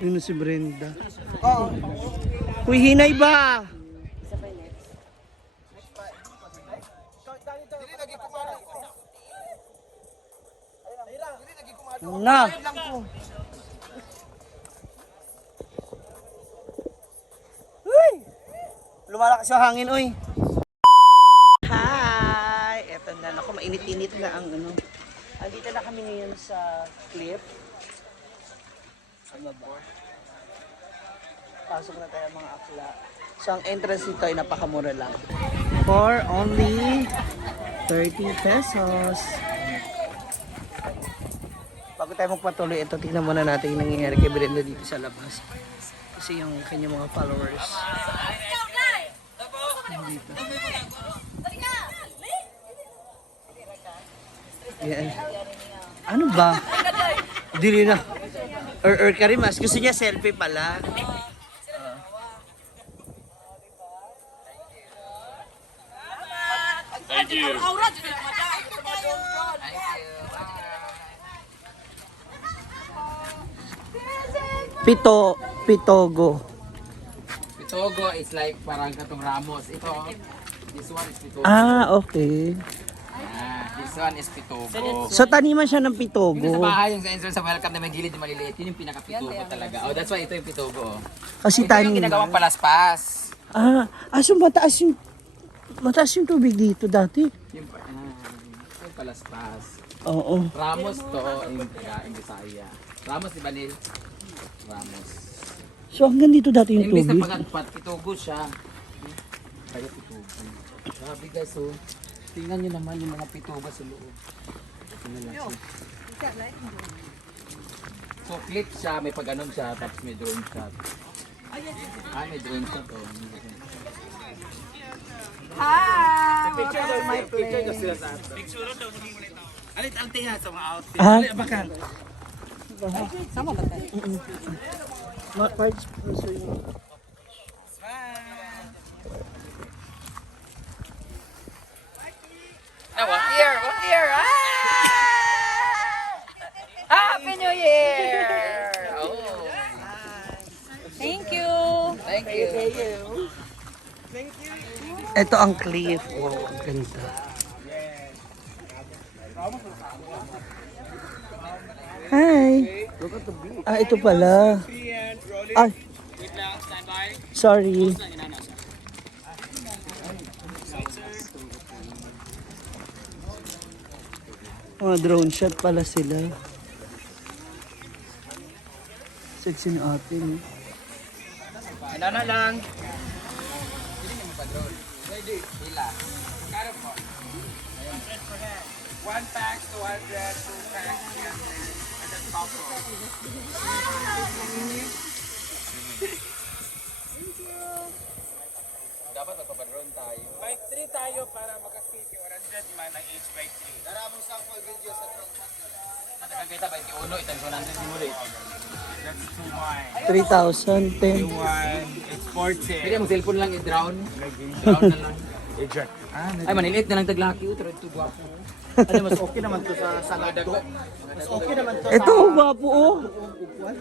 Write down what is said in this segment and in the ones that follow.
Yun na si Brenda. Uy, hinay ba? Na. Uy! Lumalakas yung hangin, uy. Hi! Eto na, naku, mainit-init na ang ano. Andito na kami ngayon sa cliff. Ano ba? Pasok na tayo mga akla. So, ang entrance nito ay napakamura lang. For only 30 pesos. Bago tayo magpatuloy, ito, tingnan muna natin yung nangyayari kay Brenda dito sa labas. Kasi yung kanyang mga followers. Dito. Yan. Ano ba? Dili na. Ka rin mas. Gusto niya selfie pala. Thank you. Pitogo. Pitogo is like parang katong Ramos. Ito, this one is Pitogo. Ah, okay. This one is Pitogo. So, taniman siya ng Yung sa pitogo. bahay, yung sa entrance sa welcome na may gilid yung maliliit, yun yung pinaka-Pitogo talaga. Oh, that's why ito yung Pitogo. Kasi Ito yung ginagawang taniman. palaspas. So mataas yung tubig dito dati. Yung palaspas. Oo. Ramos to, yung Bisaya. Ramos di Banil. Ramos. So, hanggang dito dati yung Imbis na tubig. pagatpat, Pitogo siya. Kaya Pitogo. Grabe guys, so tingnan nyo naman yung mga Pitogo sa loob. Tingnan natin. So clip siya, may pag-anon siya, tapos may drone shot. May drone shot oh. Hi! Picture daw sila sa atin. Picture daw sa mga nito. Alit ang tinga sa mga outfit. Ah? Alit bakal. Sama ba tayo? Parts sponsor yun. What year? What year? Happy New Year! Oh. Thank you! Thank you. Ito ang cliff. Wow, ang ganda. Hi! Ito pala. Ay. Sorry. Mga drone shot pala sila. Sexy ni ate, no? Ano na lang? Sila. Karo po. 1 pack, 200, 2 pack, 300. And then coffee. Dapat magpapadron tayo. Bike 3 tayo para makasave yung 100 man ng each bike 3. Dara mo sa full video sa drone shot. Nakakita ba iti uno itang 100 mo rin. That's too much. 3,000, 10. It's 40. Pwede mo cellphone lang i-drown. Drown na lang. Eject. Ay, maniliit na lang taglaki. Try to gwapo. Ano, mas okay naman to sa salado. Mas okay naman to ito, gwapo, oh.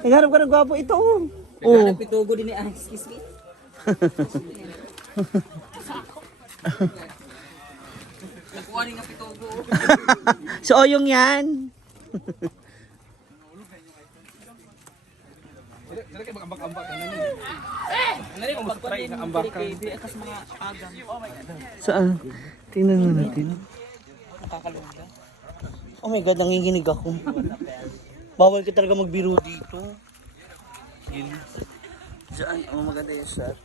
Nagharap ka ng gwapo. Ito, oh. Oh. Pitogo din ni excuse me. Nakuha rin nga Pitogo. So, yung yan. Saan? Tingnan na natin. Oh my God, nanginginig ako. Bawal ka talaga magbiro dito. Saan? Oh, maganda yung shot.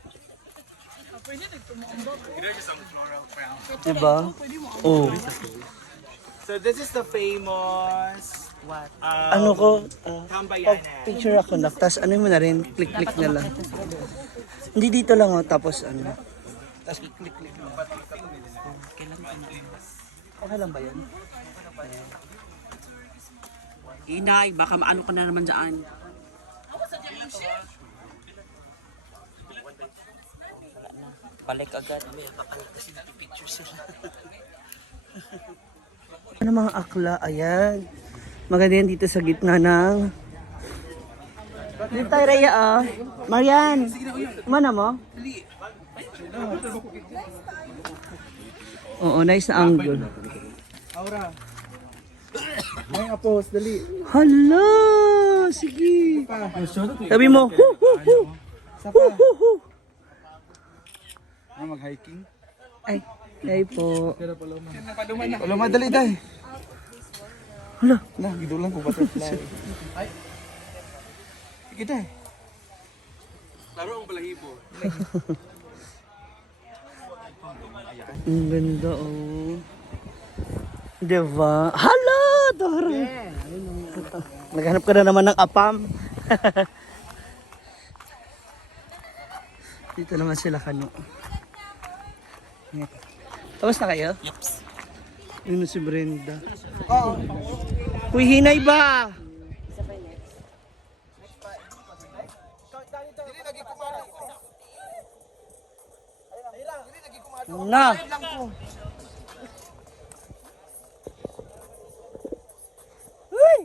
Diba? Oh. So this is the famous What? um, Ano ko? Tambayanan. Picture ako na. Tapos ano mo na rin? Click-click na lang. Hindi dito lang, oh. Tapos ano. Tapos click-click na. Okay lang ba yan? Inay, baka maano ka na naman dyan. Balik agad. May papalit kasi picture sila. Ano mga akla? Ayan. Maganda yan dito sa gitna ng Dito tayo, Rhea, ah. Marian, mana mo? Oo, nice na angle. Aura. May nga post, dali. Hala, sige. Sabi mo, hu, hu, hu. Hu, hu, hu. Mag-hiking? Ay, ay po. Paloma, dali, day. Hala. Na, gidulang ko butterfly. Ay. Sige, day. Laro ang balahibo. Ang ganda, oh. Diba? Hala, Dora. Naghanap ka na naman ng apam. Dito naman sila kano. Tapos na kayo? Yups. Yun na si Brenda. Oo. Uy, hinay ba? Na. Uy!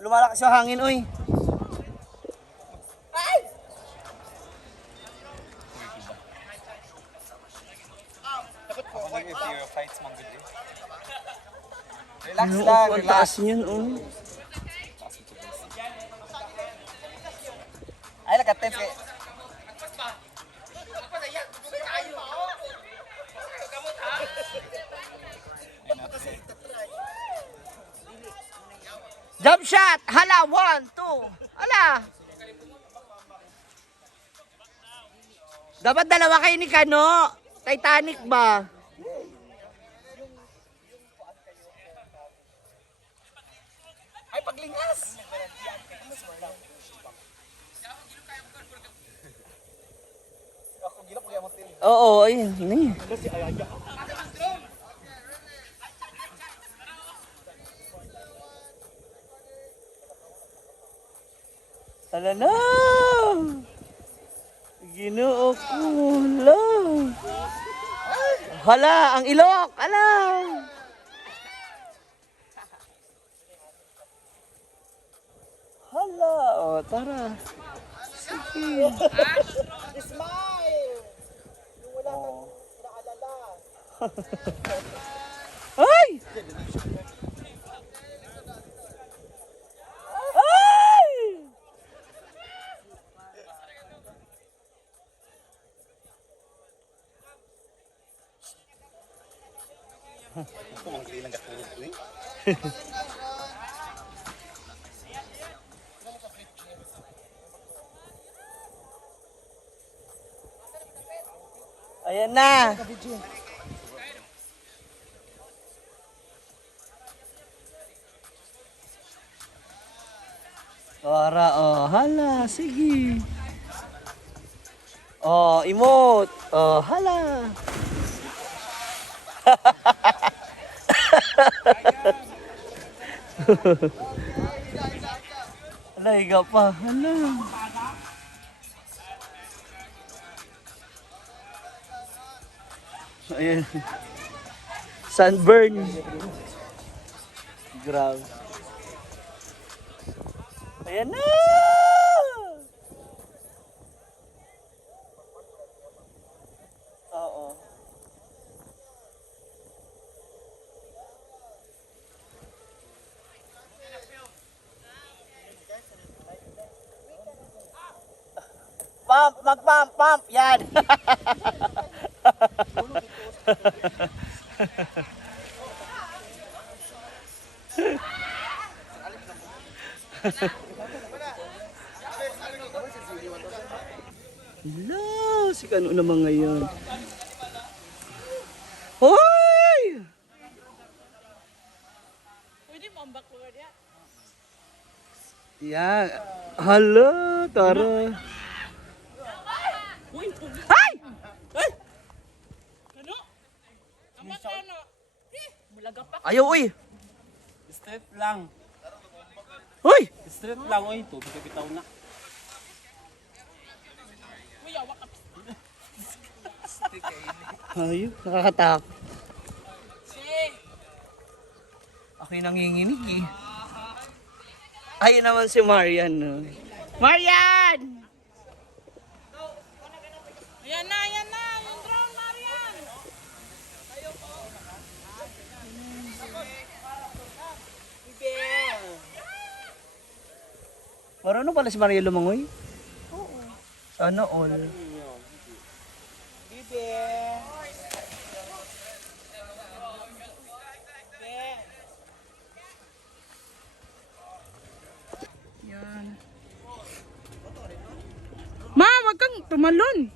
Lumalakas yung hangin, uy. Relax Ano, lang, ang relax. taas niyan, oh. Ay, nakatense kayo. Jump shot! Hala! 1, 2! Hala! Dapat dalawa kayo ni Kano. Titanic ba? Ay, paglingas! Ako, gila ko yung motel. Oo, ayun. Ayun. Hala na! Ginoo ko, hala! Hala, ang ilok! Hala! Hala! O, tara. Sige. Smile! Yung wala kang naalala. Ay! Ay! Ayan na. Para, oh, hala, sige. Oh, emote. Oh, hala. Hala, higa pa. Hala. Ayan. Sunburn. Grabe. Ayan na! Oo. Pump, mag-pump, pump. Yan. Hello, si Kano naman ngayon. Hoy! Pwede mo ang backward ya? Yeah. Hello, tara. Ay! Ay! Ano? Tama ka na. Bulaga pa. Ayaw, uy. Straight lang. Uy! Straight lang, oy. Tubig ka bitaw na. Uy, awak ka. Ayaw, nakakatakot. Si. Ako'y nanginginig eh. Ayun naman si Marian. No? Marian! Ayan na, ayan na. Yung drone, Marian. Marunong pala si Maria lumangoy? Oo. Sana all. Yan. Ma, wag kang tumalon.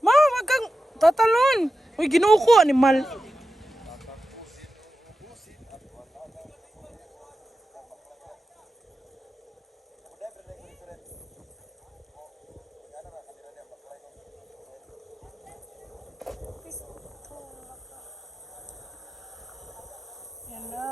Ma, wag kang tatalon. Uy, ginuko, animal. Yan na.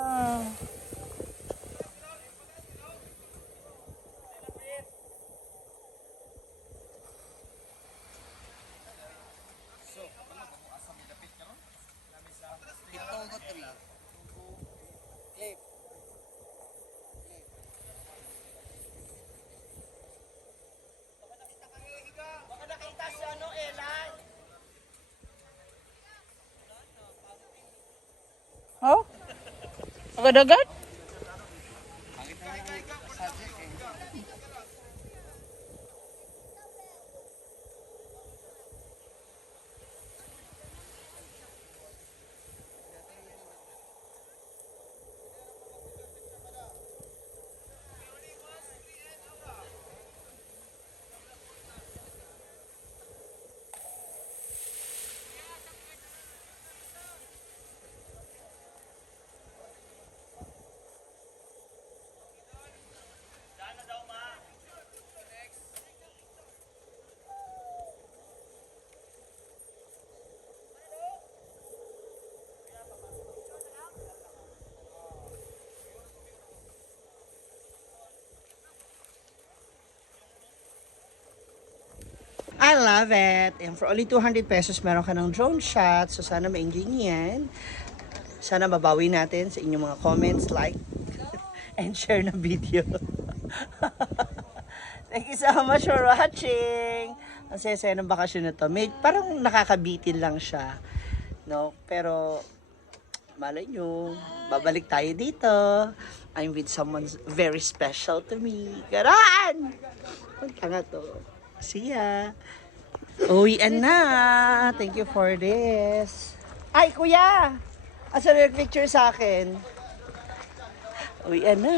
Oh? Agad-agad? I love it. And for only 200 pesos, meron ka ng drone shot. So, sana ma-enjoy niyo yan. Sana mabawi natin sa inyong mga comments, like, and share na video. Thank you so much for watching. Ang saya-saya ng bakasyon na to. Parang nakakabitin lang siya. No? Pero, malay nyo, babalik tayo dito. I'm with someone very special to me. Garan! Ang tanga to. See ya. Uwian na. Thank you for this. Ay, kuya! Asa na picture sa akin? Uwian na.